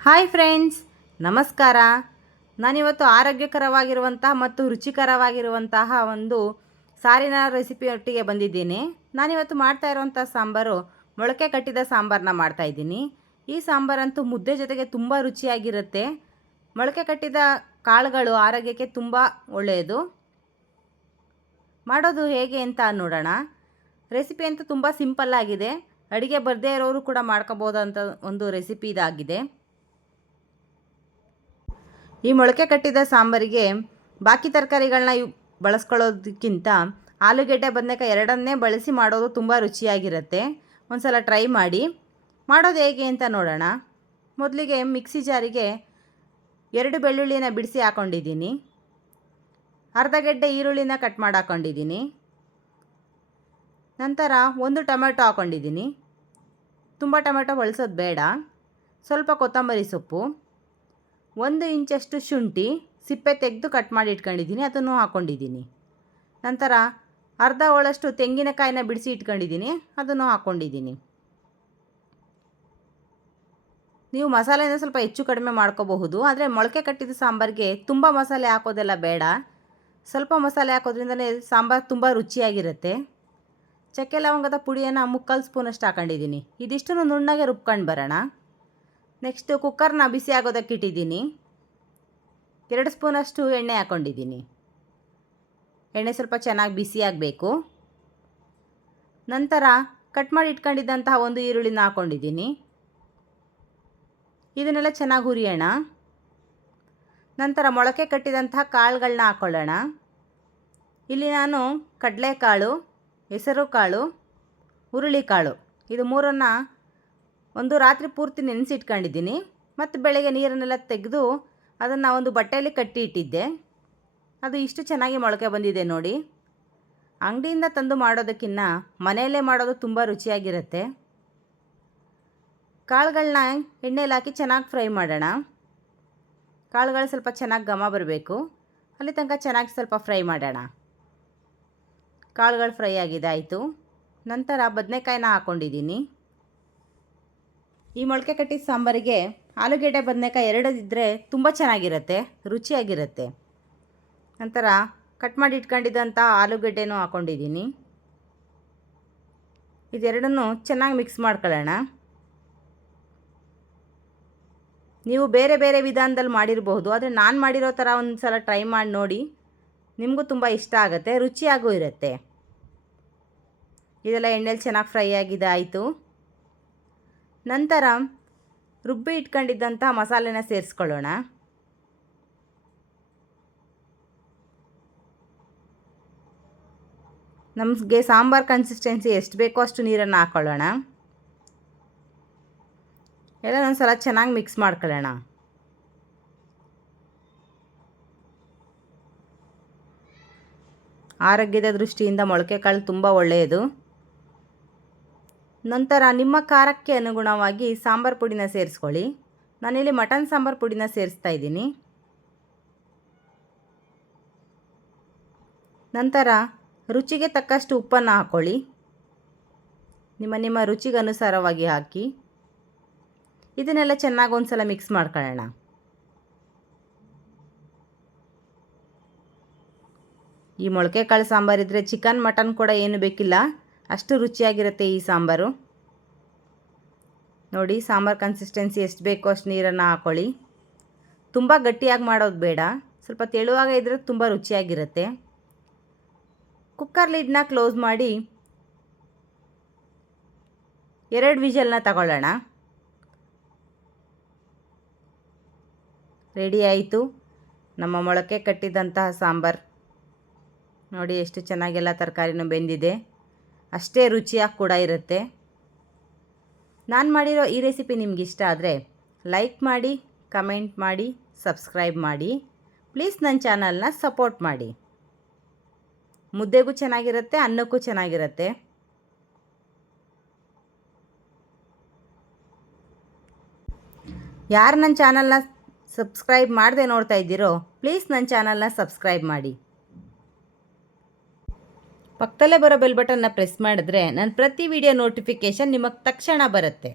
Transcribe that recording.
Hi friends, ನಮಸ್ಕಾರ. ನಾನಿವತ್ತು ಆರೋಗ್ಯಕರವಾಗಿರುವಂತಹ ಮತ್ತು ರುಚಿಕರವಾಗಿರುವಂತಹ ಒಂದು ಸಾರಿನ ರೆಸಿಪಿಯೊಟ್ಟಿಗೆ ಬಂದಿದ್ದೀನಿ. ನಾನಿವತ್ತು ಮಾಡ್ತಾ ಇರುವಂಥ ಸಾಂಬಾರು ಮೊಳಕೆ ಕಟ್ಟಿದ ಸಾಂಬಾರನ್ನ ಮಾಡ್ತಾಯಿದ್ದೀನಿ. ಈ ಸಾಂಬಾರಂತೂ ಮುದ್ದೆ ಜೊತೆಗೆ ತುಂಬ ರುಚಿಯಾಗಿರುತ್ತೆ. ಮೊಳಕೆ ಕಟ್ಟಿದ ಕಾಳುಗಳು ಆರೋಗ್ಯಕ್ಕೆ ತುಂಬ ಒಳ್ಳೆಯದು. ಮಾಡೋದು ಹೇಗೆ ಅಂತ ನೋಡೋಣ. ರೆಸಿಪಿ ಅಂತೂ ತುಂಬ ಸಿಂಪಲ್ಲಾಗಿದೆ. ಅಡುಗೆ ಬರದೇ ಇರೋರು ಕೂಡ ಮಾಡ್ಕೋಬೋದಂಥ ಒಂದು ರೆಸಿಪಿ ಇದಾಗಿದೆ. ಈ ಮೊಳಕೆ ಕಟ್ಟಿದ ಸಾಂಬಾರಿಗೆ ಬಾಕಿ ತರಕಾರಿಗಳನ್ನ ಬಳಸ್ಕೊಳ್ಳೋದಕ್ಕಿಂತ ಆಲೂಗೆಡ್ಡೆ ಬದನೆಕಾಯಿ ಎರಡನ್ನೇ ಬಳಸಿ ಮಾಡೋದು ತುಂಬ ರುಚಿಯಾಗಿರುತ್ತೆ. ಒಂದು ಸಲ ಟ್ರೈ ಮಾಡಿ. ಮಾಡೋದು ಹೇಗೆ ಅಂತ ನೋಡೋಣ. ಮೊದಲಿಗೆ ಮಿಕ್ಸಿ ಜಾರಿಗೆ 2 ಬೆಳ್ಳುಳ್ಳಿನ ಬಿಡಿಸಿ ಹಾಕ್ಕೊಂಡಿದ್ದೀನಿ. ಅರ್ಧ ಗೆಡ್ಡೆ ಈರುಳ್ಳಿನ ಕಟ್ ಮಾಡಿ ಹಾಕ್ಕೊಂಡಿದ್ದೀನಿ. ನಂತರ 1 ಟೊಮೆಟೊ ಹಾಕ್ಕೊಂಡಿದ್ದೀನಿ. ತುಂಬ ಟೊಮೆಟೊ ಬಳಸೋದು ಬೇಡ. ಸ್ವಲ್ಪ ಕೊತ್ತಂಬರಿ ಸೊಪ್ಪು, 1 ಇಂಚಷ್ಟು ಶುಂಠಿ ಸಿಪ್ಪೆ ತೆಗೆದು ಕಟ್ ಮಾಡಿ ಇಟ್ಕೊಂಡಿದ್ದೀನಿ, ಅದನ್ನು ಹಾಕ್ಕೊಂಡಿದ್ದೀನಿ. ನಂತರ ಅರ್ಧ ಹೋಳಷ್ಟು ತೆಂಗಿನಕಾಯಿನ ಬಿಡಿಸಿ ಇಟ್ಕೊಂಡಿದ್ದೀನಿ, ಅದನ್ನು ಹಾಕ್ಕೊಂಡಿದ್ದೀನಿ. ನೀವು ಮಸಾಲೆನ ಸ್ವಲ್ಪ ಹೆಚ್ಚು ಕಡಿಮೆ ಮಾಡ್ಕೋಬಹುದು. ಆದರೆ ಮೊಳಕೆ ಕಟ್ಟಿದ ಸಾಂಬಾರಿಗೆ ತುಂಬ ಮಸಾಲೆ ಹಾಕೋದೆಲ್ಲ ಬೇಡ. ಸ್ವಲ್ಪ ಮಸಾಲೆ ಹಾಕೋದ್ರಿಂದಲೇ ಸಾಂಬಾರು ತುಂಬ ರುಚಿಯಾಗಿರುತ್ತೆ. ಚಕ್ಕೆ ಲವಂಗದ ಪುಡಿಯನ್ನು 3/4 ಸ್ಪೂನಷ್ಟು ಹಾಕ್ಕೊಂಡಿದ್ದೀನಿ. ಇದಿಷ್ಟನ್ನು ನುಣ್ಣಗೆ ರುಬ್ಕೊಂಡು ಬರೋಣ. ನೆಕ್ಸ್ಟು ಕುಕ್ಕರ್ನ ಬಿಸಿ ಆಗೋದಕ್ಕೆ ಇಟ್ಟಿದ್ದೀನಿ. 2 ಸ್ಪೂನಷ್ಟು ಎಣ್ಣೆ ಹಾಕ್ಕೊಂಡಿದ್ದೀನಿ. ಎಣ್ಣೆ ಸ್ವಲ್ಪ ಚೆನ್ನಾಗಿ ಬಿಸಿ ಆಗಬೇಕು. ನಂತರ ಕಟ್ ಮಾಡಿ ಇಟ್ಕೊಂಡಿದ್ದಂತಹ 1 ಈರುಳ್ಳಿನ ಹಾಕ್ಕೊಂಡಿದ್ದೀನಿ. ಇದನ್ನೆಲ್ಲ ಚೆನ್ನಾಗಿ ಹುರಿಯೋಣ. ನಂತರ ಮೊಳಕೆ ಕಟ್ಟಿದಂತಹ ಕಾಳುಗಳನ್ನ ಹಾಕ್ಕೊಳ್ಳೋಣ. ಇಲ್ಲಿ ನಾನು ಕಡಲೆಕಾಳು, ಹೆಸರು ಕಾಳು, ಹುರುಳಿಕಾಳು ಇದು ಮೂರನ್ನು ಒಂದು ರಾತ್ರಿ ಪೂರ್ತಿ ನೆನೆಸಿಟ್ಕೊಂಡಿದ್ದೀನಿ. ಮತ್ತು ಬೆಳಗ್ಗೆ ನೀರನ್ನೆಲ್ಲ ತೆಗೆದು ಅದನ್ನು ಒಂದು ಬಟ್ಟೆಯಲ್ಲಿ ಕಟ್ಟಿ ಇಟ್ಟಿದ್ದೆ. ಅದು ಇಷ್ಟು ಚೆನ್ನಾಗಿ ಮೊಳಕೆ ಬಂದಿದೆ ನೋಡಿ. ಅಂಗಡಿಯಿಂದ ತಂದು ಮಾಡೋದಕ್ಕಿಂತ ಮನೆಯಲ್ಲೇ ಮಾಡೋದು ತುಂಬ ರುಚಿಯಾಗಿರುತ್ತೆ. ಕಾಳುಗಳನ್ನ ಎಣ್ಣೆಯಲ್ಲಿ ಹಾಕಿ ಚೆನ್ನಾಗಿ ಫ್ರೈ ಮಾಡೋಣ. ಕಾಳುಗಳು ಸ್ವಲ್ಪ ಚೆನ್ನಾಗಿ ಘಮ ಬರಬೇಕು. ಅಲ್ಲಿ ತನಕ ಚೆನ್ನಾಗಿ ಸ್ವಲ್ಪ ಫ್ರೈ ಮಾಡೋಣ. ಕಾಳುಗಳು ಫ್ರೈ ಆಗಿದೆ. ನಂತರ ಬದನೆಕಾಯಿನ ಹಾಕ್ಕೊಂಡಿದ್ದೀನಿ. ಈ ಮೊಳಕೆ ಕಟ್ಟಿದ ಸಾಂಬಾರಿಗೆ ಆಲೂಗೆಡ್ಡೆ ಬದನೆಕಾಯಿ 2 ಇದ್ದರೆ ತುಂಬ ಚೆನ್ನಾಗಿರುತ್ತೆ, ರುಚಿಯಾಗಿರುತ್ತೆ. ನಂತರ ಕಟ್ ಮಾಡಿ ಇಟ್ಕೊಂಡಿದ್ದಂಥ ಆಲೂಗೆಡ್ಡೆನೂ ಹಾಕ್ಕೊಂಡಿದ್ದೀನಿ. ಇದೆರಡನ್ನೂ ಚೆನ್ನಾಗಿ ಮಿಕ್ಸ್ ಮಾಡ್ಕೊಳ್ಳೋಣ. ನೀವು ಬೇರೆ ಬೇರೆ ವಿಧಾನದಲ್ಲಿ ಮಾಡಿರಬಹುದು, ಆದರೆ ನಾನು ಮಾಡಿರೋ ಥರ ಒಂದು ಸಲ ಟ್ರೈ ಮಾಡಿ ನೋಡಿ. ನಿಮಗೂ ತುಂಬ ಇಷ್ಟ ಆಗುತ್ತೆ, ರುಚಿಯಾಗೂ ಇರುತ್ತೆ. ಇದೆಲ್ಲ ಎಣ್ಣೆಲಿ ಚೆನ್ನಾಗಿ ಫ್ರೈ ಆಗಿದೆ. ನಂತರ ರುಬ್ಬಿ ಇಟ್ಕೊಂಡಿದ್ದಂಥ ಮಸಾಲೆನ ಸೇರಿಸ್ಕೊಳ್ಳೋಣ. ನಮಗೆ ಸಾಂಬಾರು ಕನ್ಸಿಸ್ಟೆನ್ಸಿ ಎಷ್ಟು ಬೇಕೋ ಅಷ್ಟು ನೀರನ್ನು ಹಾಕ್ಕೊಳ್ಳೋಣ. ಎಲ್ಲ ಒಂದು ಸಲ ಚೆನ್ನಾಗಿ ಮಿಕ್ಸ್ ಮಾಡ್ಕೊಳ್ಳೋಣ. ಆರೋಗ್ಯದ ದೃಷ್ಟಿಯಿಂದ ಮೊಳಕೆ ಕಾಳು ತುಂಬ ಒಳ್ಳೆಯದು. ನಂತರ ನಿಮ್ಮ ಖಾರಕ್ಕೆ ಅನುಗುಣವಾಗಿ ಸಾಂಬಾರು ಪುಡಿನ ಸೇರಿಸ್ಕೊಳ್ಳಿ. ನಾನಿಲ್ಲಿ ಮಟನ್ ಸಾಂಬಾರು ಪುಡಿನ ಸೇರಿಸ್ತಾ ಇದ್ದೀನಿ. ನಂತರ ರುಚಿಗೆ ತಕ್ಕಷ್ಟು ಉಪ್ಪನ್ನು ಹಾಕ್ಕೊಳ್ಳಿ. ನಿಮ್ಮ ರುಚಿಗೆ ಅನುಸಾರವಾಗಿ ಹಾಕಿ. ಇದನ್ನೆಲ್ಲ ಚೆನ್ನಾಗಿ ಒಂದು ಸಲ ಮಿಕ್ಸ್ ಮಾಡ್ಕೊಳ್ಳೋಣ. ಈ ಮೊಳಕೆ ಕಾಳು ಸಾಂಬಾರಿದ್ದರೆ ಚಿಕನ್ ಮಟನ್ ಕೂಡ ಏನು ಬೇಕಿಲ್ಲ, ಅಷ್ಟು ರುಚಿಯಾಗಿರುತ್ತೆ ಈ ಸಾಂಬಾರು. ನೋಡಿ, ಸಾಂಬಾರು ಕನ್ಸಿಸ್ಟೆನ್ಸಿ ಎಷ್ಟು ಬೇಕೋ ಅಷ್ಟು ನೀರನ್ನು ಹಾಕ್ಕೊಳ್ಳಿ. ತುಂಬ ಗಟ್ಟಿಯಾಗಿ ಮಾಡೋದು ಬೇಡ, ಸ್ವಲ್ಪ ತೆಳುವಾಗ ಇದ್ದರೆ ತುಂಬ ರುಚಿಯಾಗಿರುತ್ತೆ. ಕುಕ್ಕರ್ ಲಿಡ್ನ ಕ್ಲೋಸ್ ಮಾಡಿ 2 ವಿಷಲ್ನ ತಗೊಳ್ಳೋಣ. ರೆಡಿ ಆಯಿತು ನಮ್ಮ ಮೊಳಕೆ ಕಟ್ಟಿದಂತಹ ಸಾಂಬಾರು. ನೋಡಿ ಎಷ್ಟು ಚೆನ್ನಾಗೆಲ್ಲ ತರಕಾರಿನೂ ಬೆಂದಿದೆ, ಅಷ್ಟೇ ರುಚಿಯಾಗಿ ಕೂಡ ಇರುತ್ತೆ. ನಾನು ಮಾಡಿರೋ ಈ ರೆಸಿಪಿ ನಿಮ್ಗೆ ಇಷ್ಟ ಆದರೆ ಲೈಕ್ ಮಾಡಿ, ಕಮೆಂಟ್ ಮಾಡಿ, ಸಬ್ಸ್ಕ್ರೈಬ್ ಮಾಡಿ. ಪ್ಲೀಸ್ ನನ್ನ ಚಾನಲ್ನ ಸಪೋರ್ಟ್ ಮಾಡಿ. ಮುದ್ದೆಗೂ ಚೆನ್ನಾಗಿರುತ್ತೆ, ಅನ್ನಕ್ಕೂ ಚೆನ್ನಾಗಿರುತ್ತೆ. ಯಾರು ನನ್ನ ಚಾನಲ್ನ ಸಬ್ಸ್ಕ್ರೈಬ್ ಮಾಡದೆ ನೋಡ್ತಾ ಇದ್ದೀರೋ ಪ್ಲೀಸ್ ನನ್ನ ಚಾನಲ್ನ ಸಬ್ಸ್ಕ್ರೈಬ್ ಮಾಡಿ. ಪಕ್ಕದಲ್ಲೇ ಬರೋ ಬೆಲ್ ಬಟನ್ನ ಪ್ರೆಸ್ ಮಾಡಿದ್ರೆ ನನ್ನ ಪ್ರತಿ ವಿಡಿಯೋ ನೋಟಿಫಿಕೇಷನ್ ನಿಮಗೆ ತಕ್ಷಣ ಬರುತ್ತೆ.